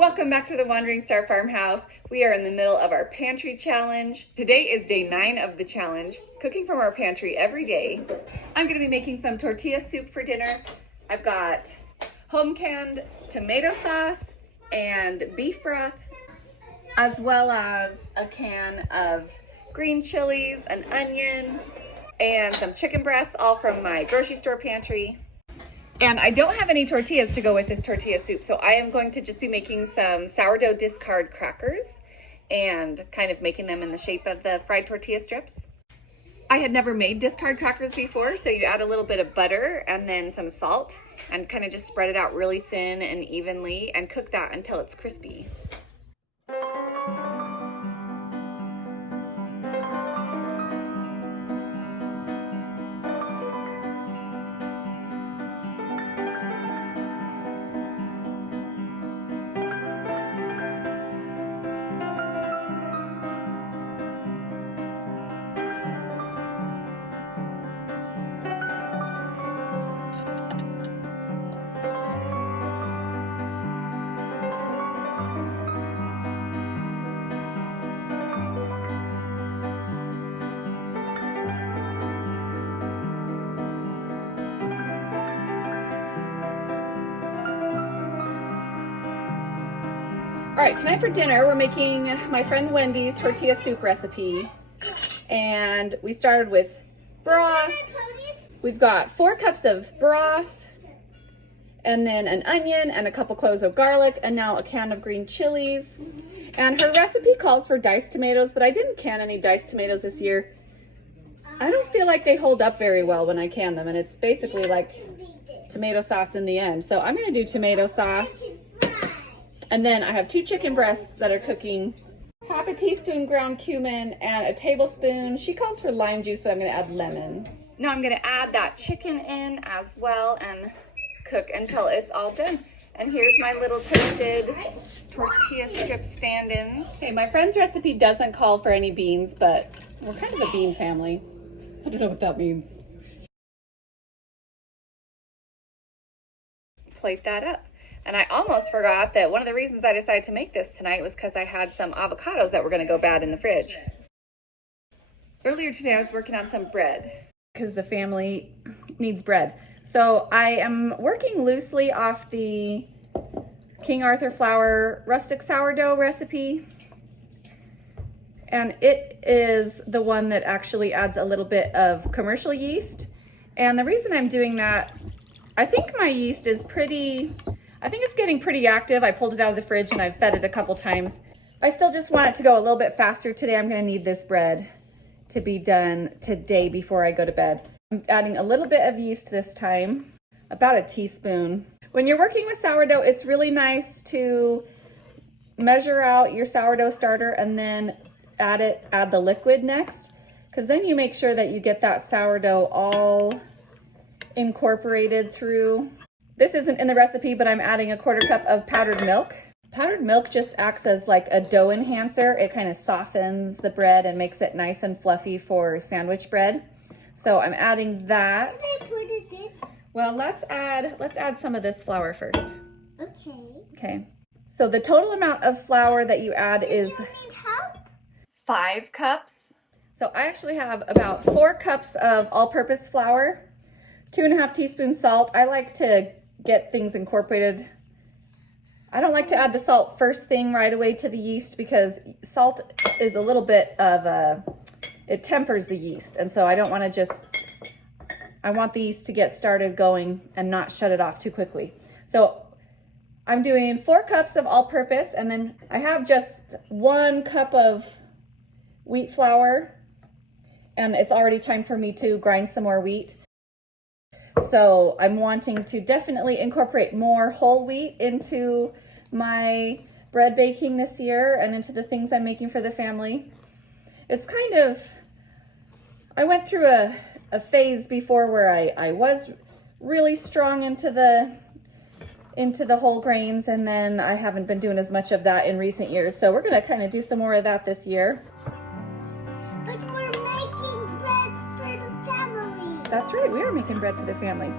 Welcome back to the Wandering Star Farmhouse. We are in the middle of our pantry challenge. Today is day 9 of the challenge, cooking from our pantry every day. I'm going to be making some tortilla soup for dinner. I've got home canned tomato sauce and beef broth, as well as a can of green chilies, an onion, and some chicken breasts, all from my grocery store pantry. And I don't have any tortillas to go with this tortilla soup, so I am going to just be making some sourdough discard crackers and kind of making them in the shape of the fried tortilla strips. I had never made discard crackers before, so you add a little bit of butter and then some salt and kind of just spread it out really thin and evenly and cook that until it's crispy. All right, tonight for dinner, we're making my friend Wendy's tortilla soup recipe. And we started with broth. We've got 4 cups of broth, and then an onion and a couple cloves of garlic, and now a can of green chilies. And her recipe calls for diced tomatoes, but I didn't can any diced tomatoes this year. I don't feel like they hold up very well when I can them, and it's basically like tomato sauce in the end. So I'm gonna do tomato sauce. And then I have 2 chicken breasts that are cooking, half a teaspoon ground cumin, and a tablespoon, she calls for lime juice, but I'm gonna add lemon. Now I'm gonna add that chicken in as well and cook until it's all done. And here's my little toasted tortilla strip stand-ins. Okay, my friend's recipe doesn't call for any beans, but we're kind of a bean family. I don't know what that means. Plate that up. And I almost forgot that one of the reasons I decided to make this tonight was because I had some avocados that were going to go bad in the fridge. Earlier today, I was working on some bread because the family needs bread. So I am working loosely off the King Arthur flour rustic sourdough recipe. And it is the one that actually adds a little bit of commercial yeast. And the reason I'm doing that, I think my yeast is I think it's getting pretty active. I pulled it out of the fridge and I've fed it a couple times. I still just want it to go a little bit faster today. I'm gonna need this bread to be done today before I go to bed. I'm adding a little bit of yeast this time, about a teaspoon. When you're working with sourdough, it's really nice to measure out your sourdough starter and then add the liquid next, because then you make sure that you get that sourdough all incorporated through. This isn't in the recipe, but I'm adding a 1/4 cup of powdered milk. Powdered milk just acts as like a dough enhancer. It kind of softens the bread and makes it nice and fluffy for sandwich bread. So I'm adding that. What is it? Well, let's add some of this flour first. Okay. Okay. So the total amount of flour that you add is You need help? 5 cups. So I actually have about 4 cups of all-purpose flour, 2½ teaspoons salt. I like to get things incorporated. I don't like to add the salt first thing right away to the yeast because salt is a little bit of it tempers the yeast. And so I don't want to I want the yeast to get started going and not shut it off too quickly. So I'm doing 4 cups of all-purpose, and then I have just 1 cup of wheat flour, and it's already time for me to grind some more wheat. So I'm wanting to definitely incorporate more whole wheat into my bread baking this year and into the things I'm making for the family. It's kind of, I went through a phase before where I was really strong into the whole grains, and then I haven't been doing as much of that in recent years. So we're gonna kind of do some more of that this year. But we're making bread for the family. That's right, we are making bread for the family.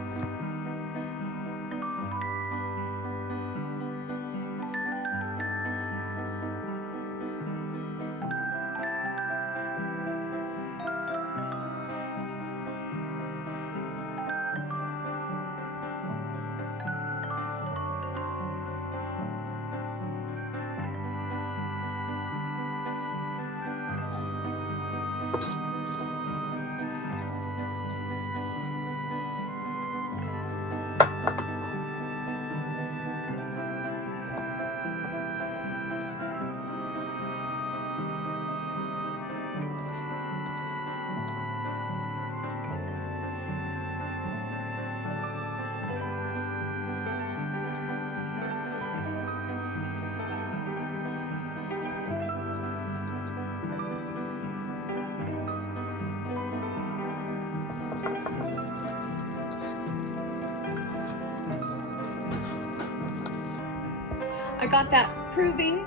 got that proving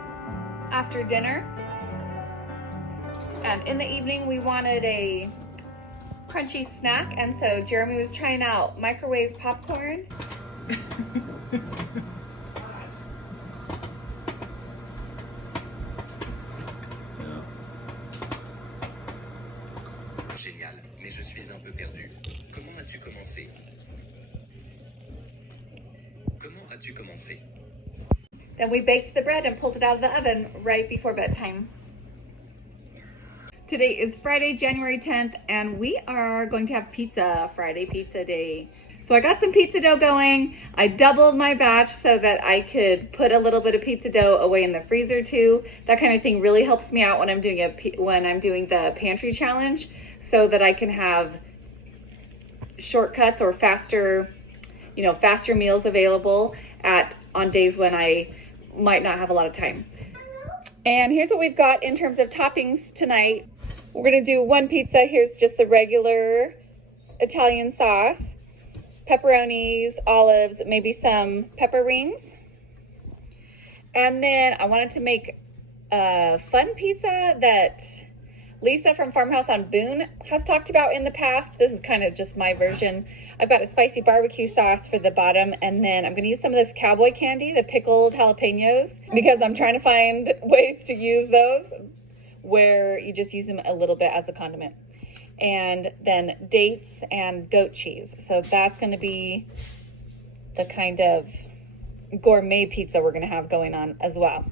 after dinner. And in the evening, we wanted a crunchy snack, and so Jeremy was trying out microwave popcorn. Génial, mais je suis un peu perdu. Comment as-tu commencé? Comment as-tu commencé? Then we baked the bread and pulled it out of the oven right before bedtime. Today is Friday, January 10th, and we are going to have pizza, Friday pizza day. So I got some pizza dough going. I doubled my batch so that I could put a little bit of pizza dough away in the freezer too. That kind of thing really helps me out when I'm doing the pantry challenge, so that I can have shortcuts or faster meals available on days when I might not have a lot of time. And here's what we've got in terms of toppings tonight. We're gonna do one pizza. Here's just the regular Italian sauce, pepperonis, olives, maybe some pepper rings. And then I wanted to make a fun pizza that Lisa from Farmhouse on Boone has talked about in the past. This is kind of just my version. I've got a spicy barbecue sauce for the bottom, and then I'm going to use some of this cowboy candy, the pickled jalapenos, because I'm trying to find ways to use those where you just use them a little bit as a condiment. And then dates and goat cheese. So that's going to be the kind of gourmet pizza we're going to have going on as well.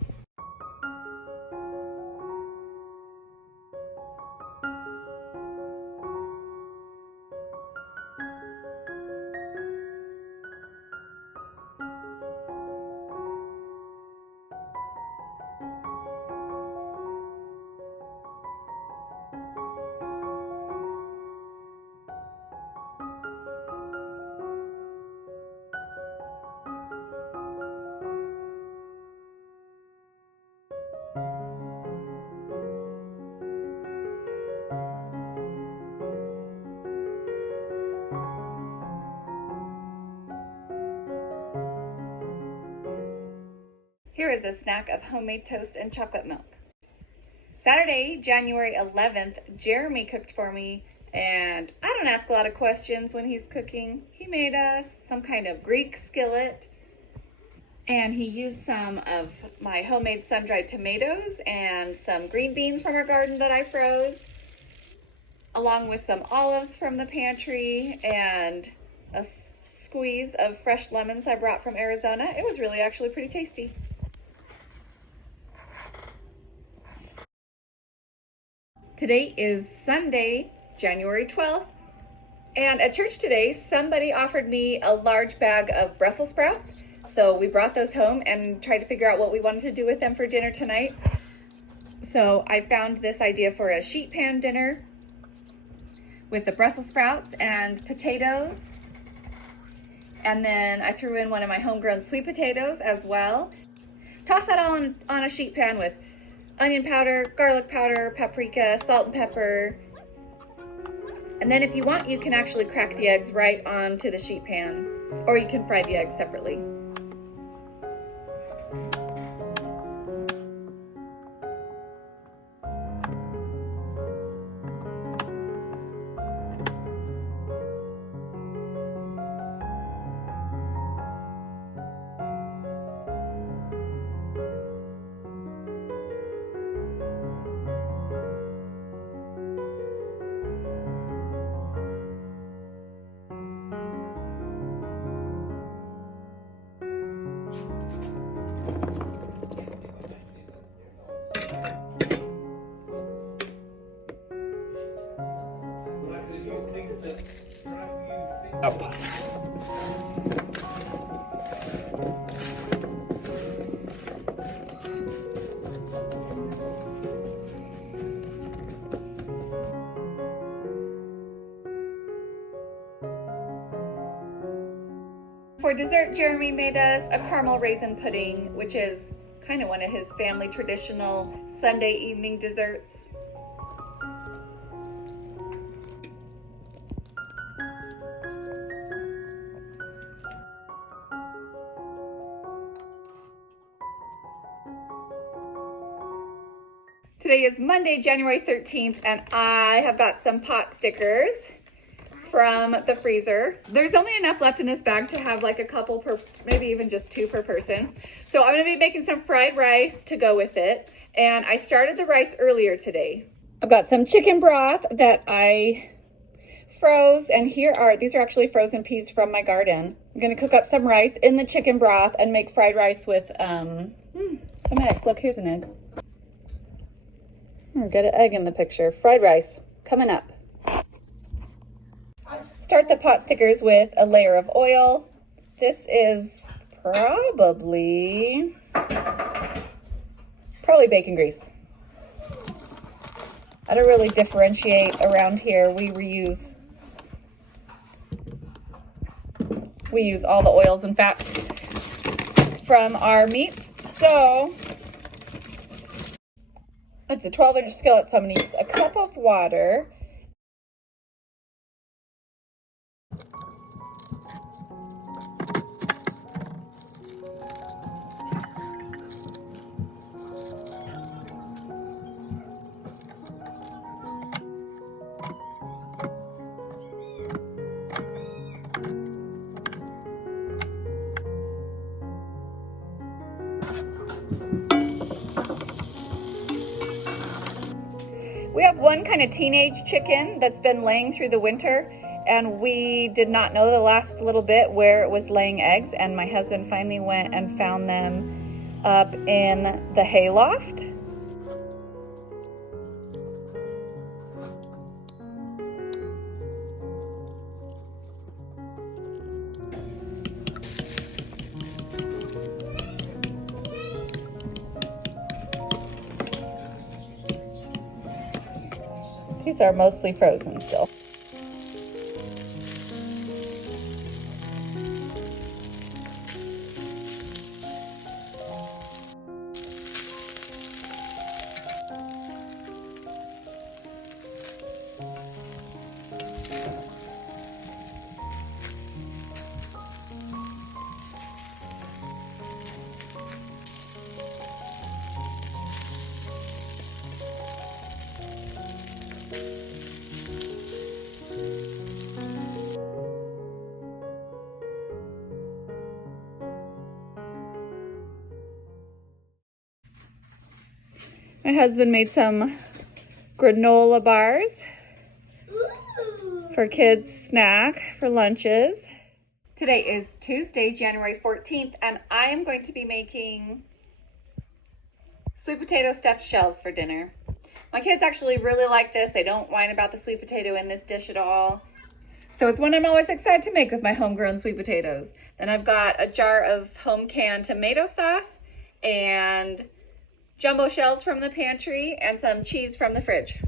Here is a snack of homemade toast and chocolate milk. Saturday, January 11th, Jeremy cooked for me, and I don't ask a lot of questions when he's cooking. He made us some kind of Greek skillet, and he used some of my homemade sun-dried tomatoes and some green beans from our garden that I froze, along with some olives from the pantry and a squeeze of fresh lemons I brought from Arizona. It was really actually pretty tasty. Today is Sunday, January 12th, and at church today, somebody offered me a large bag of Brussels sprouts. So we brought those home and tried to figure out what we wanted to do with them for dinner tonight. So I found this idea for a sheet pan dinner with the Brussels sprouts and potatoes. And then I threw in one of my homegrown sweet potatoes as well. Toss that all on a sheet pan with onion powder, garlic powder, paprika, salt and pepper. And then if you want, you can actually crack the eggs right onto the sheet pan, or you can fry the eggs separately. Up. For dessert, Jeremy made us a caramel raisin pudding, which is kind of one of his family traditional Sunday evening desserts. Today is Monday, January 13th, and I have got some pot stickers from the freezer. There's only enough left in this bag to have like a couple per, maybe even just 2 per person. So I'm gonna be making some fried rice to go with it. And I started the rice earlier today. I've got some chicken broth that I froze, and these are actually frozen peas from my garden. I'm gonna cook up some rice in the chicken broth and make fried rice with some eggs. Look, here's an egg. Get an egg in the picture. Fried rice coming up. Start the pot stickers with a layer of oil. This is probably bacon grease. I don't really differentiate around here. We use all the oils and fats from our meats. So it's a 12-inch skillet, so I'm going to use a cup of water. We have one kind of teenage chicken that's been laying through the winter, and we did not know the last little bit where it was laying eggs, and my husband finally went and found them up in the hayloft. These are mostly frozen still. My husband made some granola bars for kids' snack for lunches. Today is Tuesday, January 14th, and I am going to be making sweet potato stuffed shells for dinner. My kids actually really like this. They don't whine about the sweet potato in this dish at all. So it's one I'm always excited to make with my homegrown sweet potatoes. Then I've got a jar of home canned tomato sauce and jumbo shells from the pantry and some cheese from the fridge.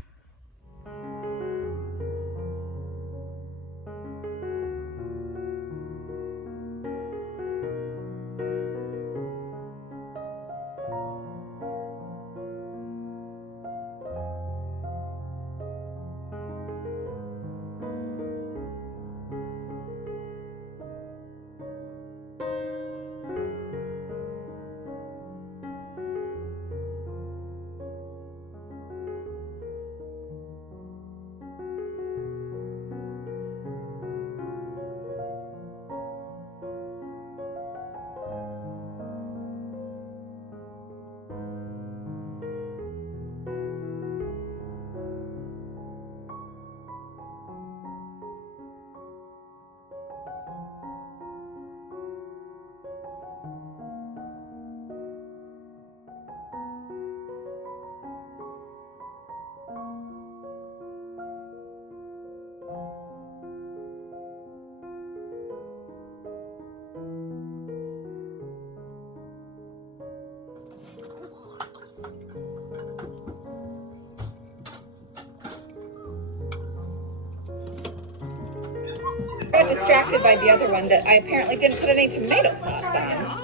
I got distracted by the other one that I apparently didn't put any tomato sauce on.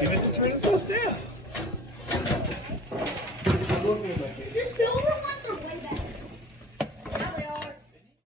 Give it the tomato sauce down.